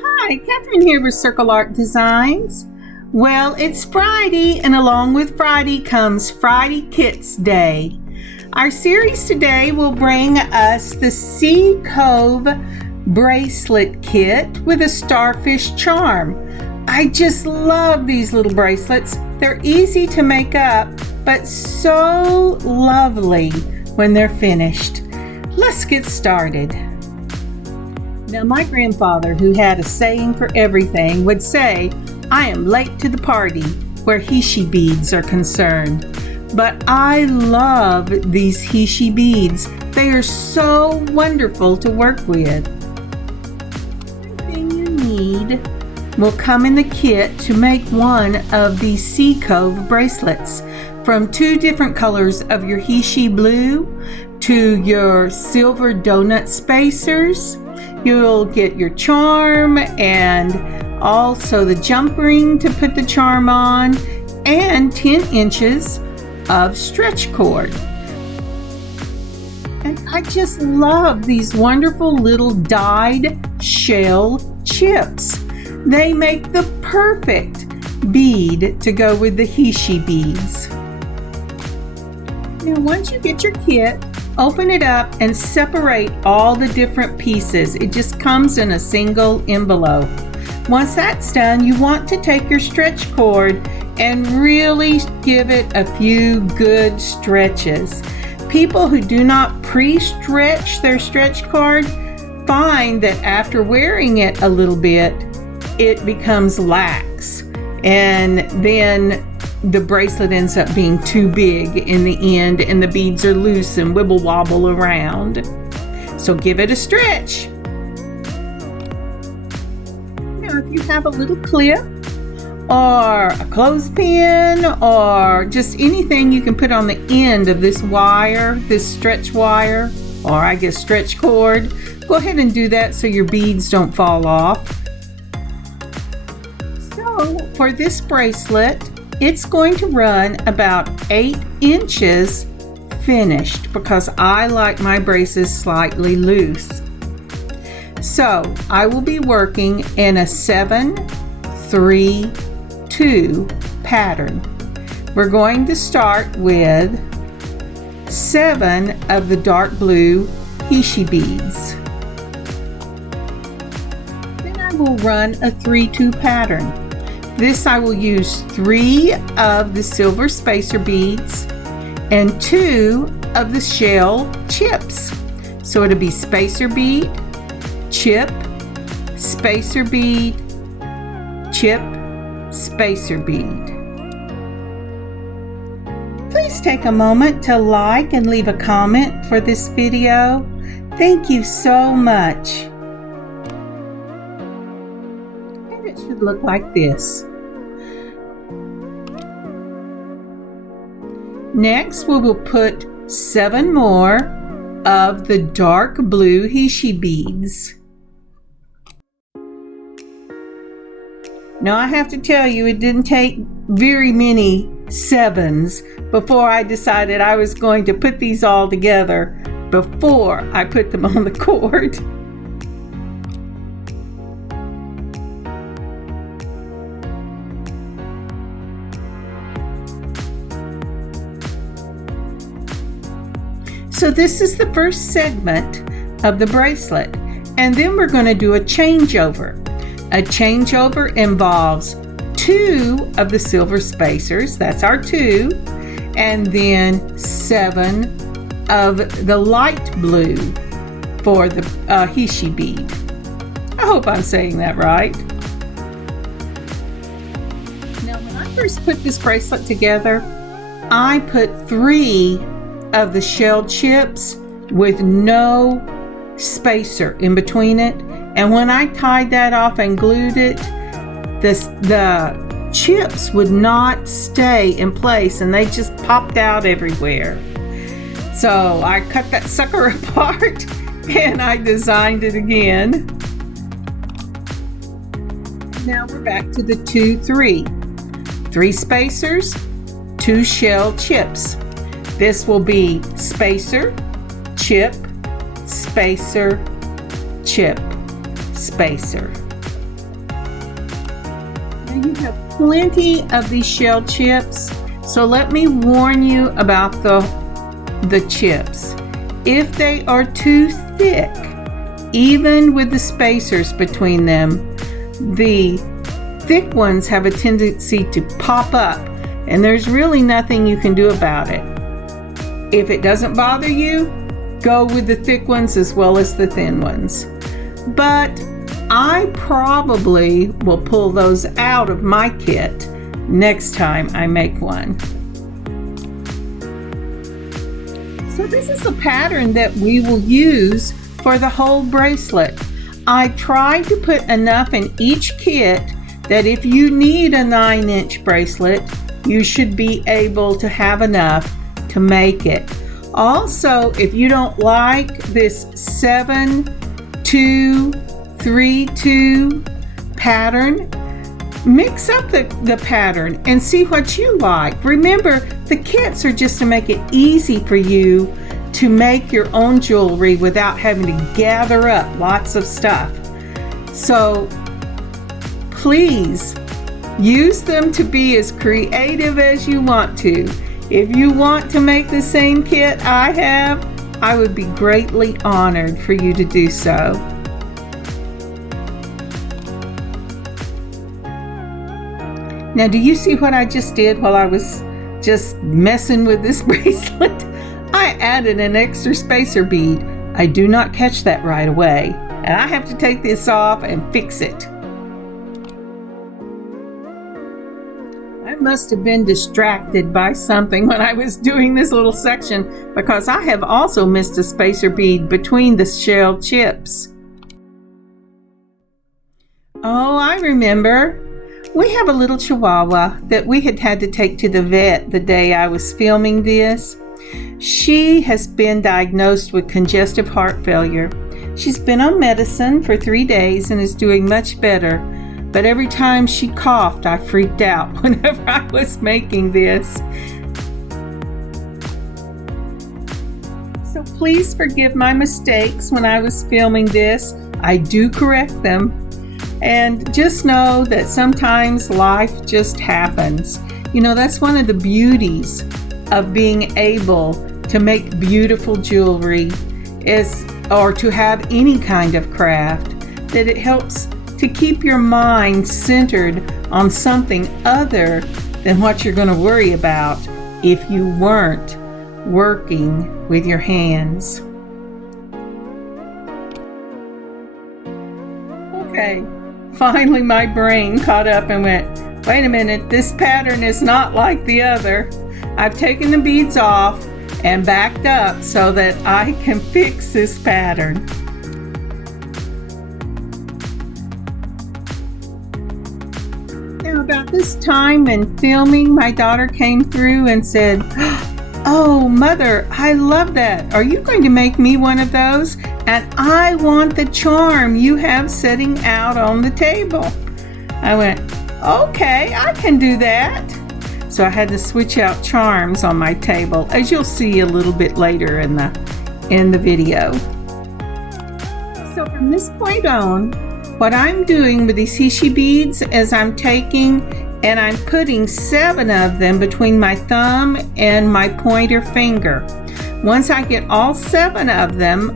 Hi, Catherine here with Circle Art Designs. Well, it's Friday, and along with Friday comes Friday Kits Day. Our series today will bring us the Cove Bracelet Kit with a Starfish Charm. I just love these little bracelets. They're easy to make up, but so lovely when they're finished. Let's get started. Now, my grandfather, who had a saying for everything, would say, "I am late to the party where he-she beads are concerned." But I love these he-she beads. They are so wonderful to work with. Everything you need will come in the kit to make one of these Sea Cove bracelets. From 2 different colors of your he-she blue to your silver donut spacers. You'll get your charm and also the jump ring to put the charm on and 10 inches of stretch cord. And I just love these wonderful little dyed shell chips. They make the perfect bead to go with the he-she beads. Now, once you get your kit, open it up and separate all the different pieces. It just comes in a single envelope. Once that's done, you want to take your stretch cord and really give it a few good stretches. People who do not pre-stretch their stretch cord find that after wearing it a little bit, it becomes lax, and then the bracelet ends up being too big in the end and the beads are loose and wibble wobble around. So give it a stretch. Now, if you have a little clip or a clothespin or just anything you can put on the end of this wire, this stretch wire, or I guess stretch cord, go ahead and do that so your beads don't fall off. So for this bracelet, it's going to run about 8 inches finished because I like my braces slightly loose. So I will be working in a 7-3-2 pattern. We're going to start with 7 of the dark blue he-she beads. Then I will run a 3-2 pattern. This I will use 3 of the silver spacer beads and 2 of the shell chips. So it'll be spacer bead, chip, spacer bead, chip, spacer bead. Please take a moment to like and leave a comment for this video. Thank you so much. And it should look like this. Next, we will put 7 more of the dark blue he-she beads. Now, I have to tell you, it didn't take very many 7s before I decided I was going to put these all together before I put them on the cord. So this is the first segment of the bracelet, and then we're going to do a changeover. A changeover involves 2 of the silver spacers, that's our 2, and then 7 of the light blue for the he-she bead. I hope I'm saying that right. Now, when I first put this bracelet together, I put 3 of the shell chips with no spacer in between it, and when I tied that off and glued it, the chips would not stay in place and they just popped out everywhere. So I cut that sucker apart and I designed it again. Now we're back to the 2-3. 3 spacers, 2 shell chips. This will be spacer, chip, spacer, chip, spacer. Now you have plenty of these shell chips, so let me warn you about the chips. If they are too thick, even with the spacers between them, the thick ones have a tendency to pop up, and there's really nothing you can do about it. If it doesn't bother you, go with the thick ones as well as the thin ones. But I probably will pull those out of my kit next time I make one. So this is the pattern that we will use for the whole bracelet. I tried to put enough in each kit that if you need a 9-inch bracelet, you should be able to have enough to make it. Also, if you don't like this 7-2-3-2 pattern, mix up the pattern and see what you like. Remember, the kits are just to make it easy for you to make your own jewelry without having to gather up lots of stuff. So please use them to be as creative as you want to. If you want to make the same kit I have, I would be greatly honored for you to do so. Now, do you see what I just did while I was just messing with this bracelet? I added an extra spacer bead. I do not catch that right away, and I have to take this off and fix it. I must have been distracted by something when I was doing this little section, because I have also missed a spacer bead between the shell chips. Oh, I remember. We have a little Chihuahua that we had to take to the vet the day I was filming this. She has been diagnosed with congestive heart failure. She's been on medicine for 3 days and is doing much better. But every time she coughed, I freaked out whenever I was making this. So please forgive my mistakes when I was filming this. I do correct them. And just know that sometimes life just happens. You know, that's one of the beauties of being able to make beautiful jewelry or to have any kind of craft, that it helps to keep your mind centered on something other than what you're going to worry about if you weren't working with your hands. Okay, finally my brain caught up and went, wait a minute, this pattern is not like the other. I've taken the beads off and backed up so that I can fix this pattern. Now, about this time in filming, my daughter came through and said, "Oh, Mother, I love that. Are you going to make me one of those? And I want the charm you have sitting out on the table." I went, "Okay, I can do that." So I had to switch out charms on my table, as you'll see a little bit later in the video. So from this point on, what I'm doing with these Hishi beads is I'm taking and I'm putting 7 of them between my thumb and my pointer finger. Once I get all 7 of them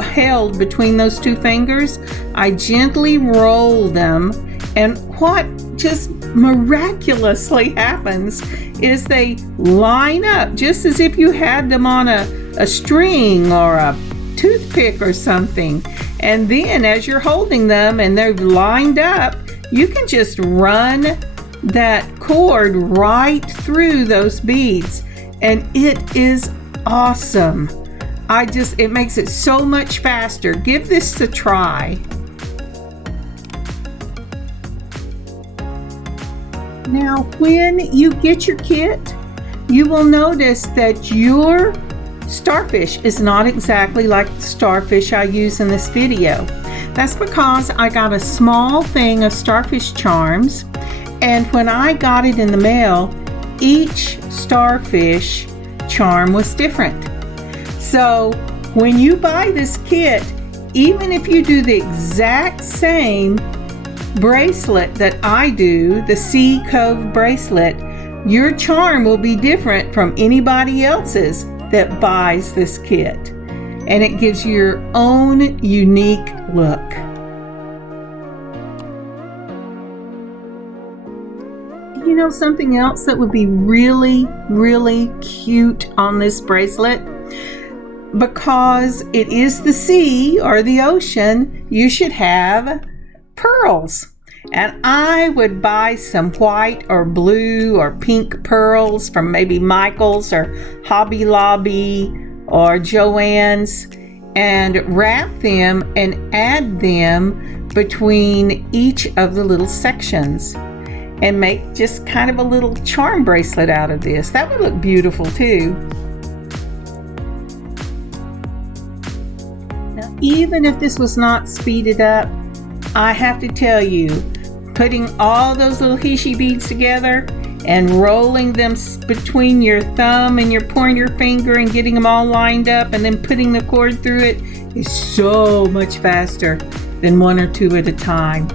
held between those 2 fingers, I gently roll them, and what just miraculously happens is they line up just as if you had them on a string or a toothpick or something. And then as you're holding them and they're lined up, you can just run that cord right through those beads, and it is awesome. It makes it so much faster. Give this a try. Now, when you get your kit, you will notice that your starfish is not exactly like the starfish I use in this video. That's because I got a small thing of Starfish Charms, and when I got it in the mail, each starfish charm was different. So when you buy this kit, even if you do the exact same bracelet that I do, the Sea Cove Bracelet, your charm will be different from anybody else's that buys this kit, and it gives you your own unique look. You know something else that would be really, really cute on this bracelet? Because it is the sea or the ocean, you should have pearls. And I would buy some white or blue or pink pearls from maybe Michael's or Hobby Lobby or Joann's, and wrap them and add them between each of the little sections and make just kind of a little charm bracelet out of this. That would look beautiful too. Now, even if this was not speeded up, I have to tell you, putting all those little hishi beads together and rolling them between your thumb and your pointer finger and getting them all lined up and then putting the cord through it is so much faster than one or two at a time.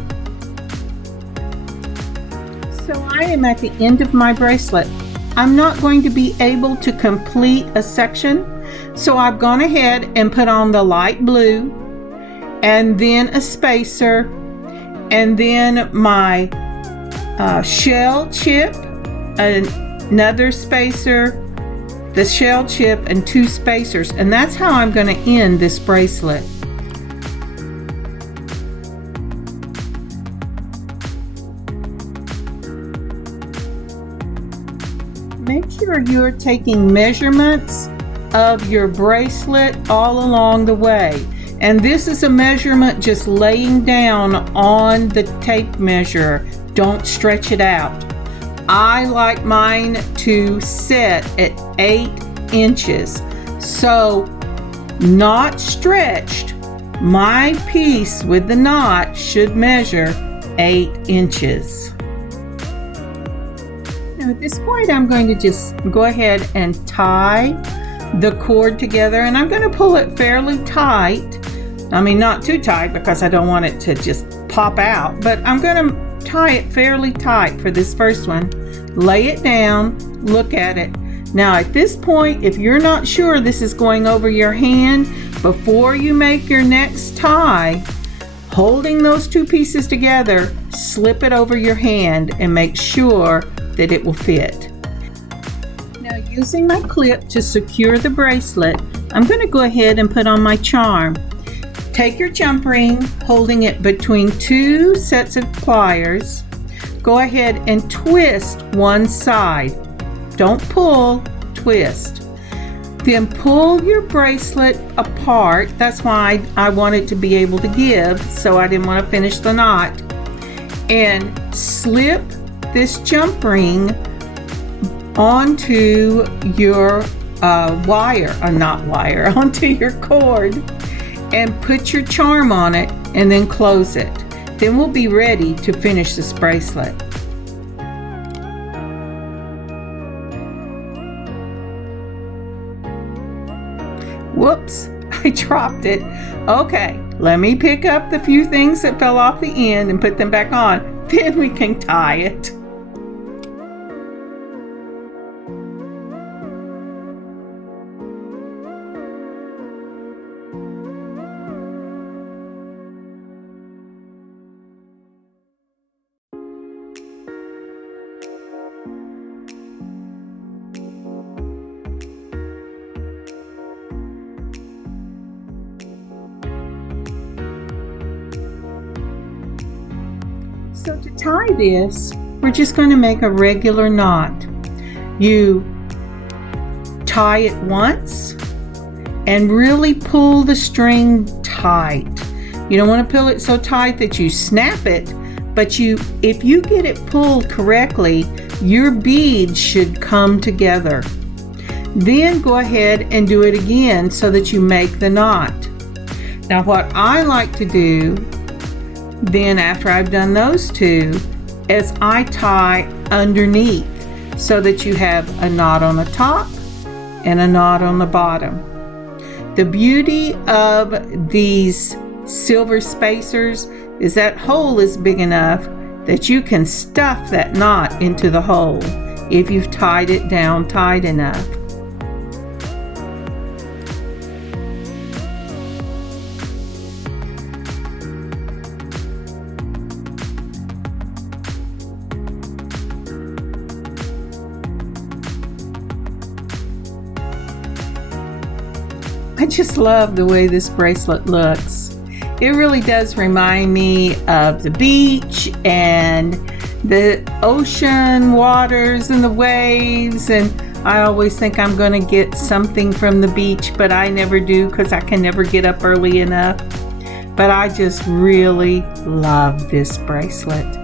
So I am at the end of my bracelet. I'm not going to be able to complete a section, so I've gone ahead and put on the light blue and then a spacer and then my shell chip, another spacer, the shell chip, and two spacers, and that's how I'm going to end this bracelet. Make sure you're taking measurements of your bracelet all along the way. And this is a measurement just laying down on the tape measure. Don't stretch it out. I like mine to set at 8 inches. So, not stretched, my piece with the knot should measure 8 inches. Now at this point, I'm going to just go ahead and tie the cord together, and I'm going to pull it fairly tight. I mean, not too tight because I don't want it to just pop out, but I'm going to tie it fairly tight for this first one. Lay it down, look at it. Now at this point, if you're not sure this is going over your hand, before you make your next tie, holding those two pieces together, slip it over your hand and make sure that it will fit. Now using my clip to secure the bracelet, I'm going to go ahead and put on my charm. Take your jump ring, holding it between two sets of pliers. Go ahead and twist one side. Don't pull, twist. Then pull your bracelet apart. That's why I want it to be able to give, so I didn't want to finish the knot. And slip this jump ring onto your onto your cord, and put your charm on it and then close it. Then we'll be ready to finish this bracelet. Whoops, I dropped it. Okay, let me pick up the few things that fell off the end and put them back on. Then we can tie it. So to tie this, we're just going to make a regular knot. You tie it once and really pull the string tight. You don't want to pull it so tight that you snap it, but if you get it pulled correctly, your beads should come together. Then go ahead and do it again so that you make the knot. Now what I like to do then after I've done those two is I tie underneath so that you have a knot on the top and a knot on the bottom. The beauty of these silver spacers, is that hole is big enough that you can stuff that knot into the hole if you've tied it down tight enough. I just love the way this bracelet looks. It really does remind me of the beach and the ocean waters and the waves, and I always think I'm going to get something from the beach, but I never do because I can never get up early enough. But I just really love this bracelet.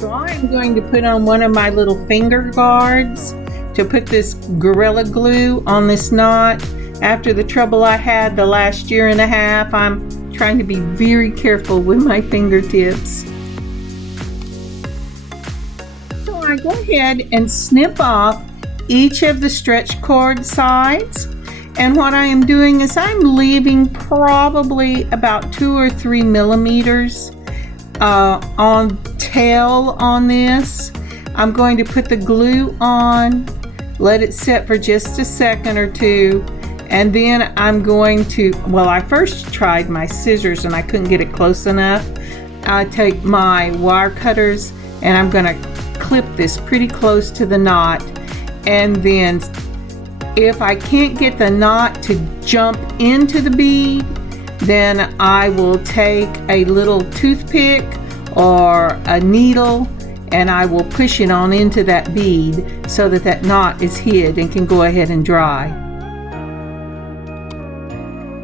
So I'm going to put on one of my little finger guards to put this Gorilla Glue on this knot. After the trouble I had the last year and a half, I'm trying to be very careful with my fingertips. So I go ahead and snip off each of the stretch cord sides. And what I am doing is I'm leaving probably about 2 or 3 millimeters on tail on this. I'm going to put the glue on, let it set for just a second or two, and then I'm going to, well, I first tried my scissors and I couldn't get it close enough. I take my wire cutters and I'm going to clip this pretty close to the knot, and then if I can't get the knot to jump into the bead, then I will take a little toothpick or a needle and I will push it on into that bead so that that knot is hid and can go ahead and dry.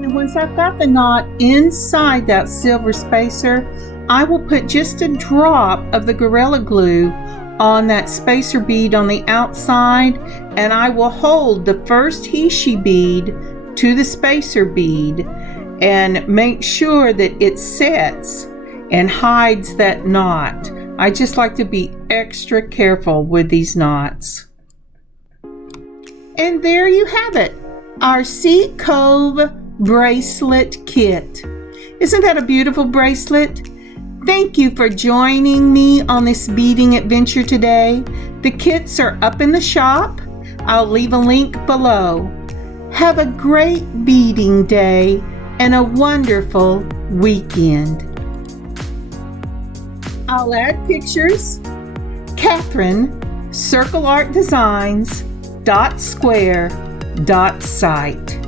And once I've got the knot inside that silver spacer, I will put just a drop of the Gorilla Glue on that spacer bead on the outside, and I will hold the first he/she bead to the spacer bead and make sure that it sets and hides that knot. I just like to be extra careful with these knots. And there you have it, our Sea Cove Bracelet Kit. Isn't that a beautiful bracelet? Thank you for joining me on this beading adventure today. The kits are up in the shop. I'll leave a link below. Have a great beading day and a wonderful weekend. I'll add pictures. Catherine, circleartdesigns.square.site.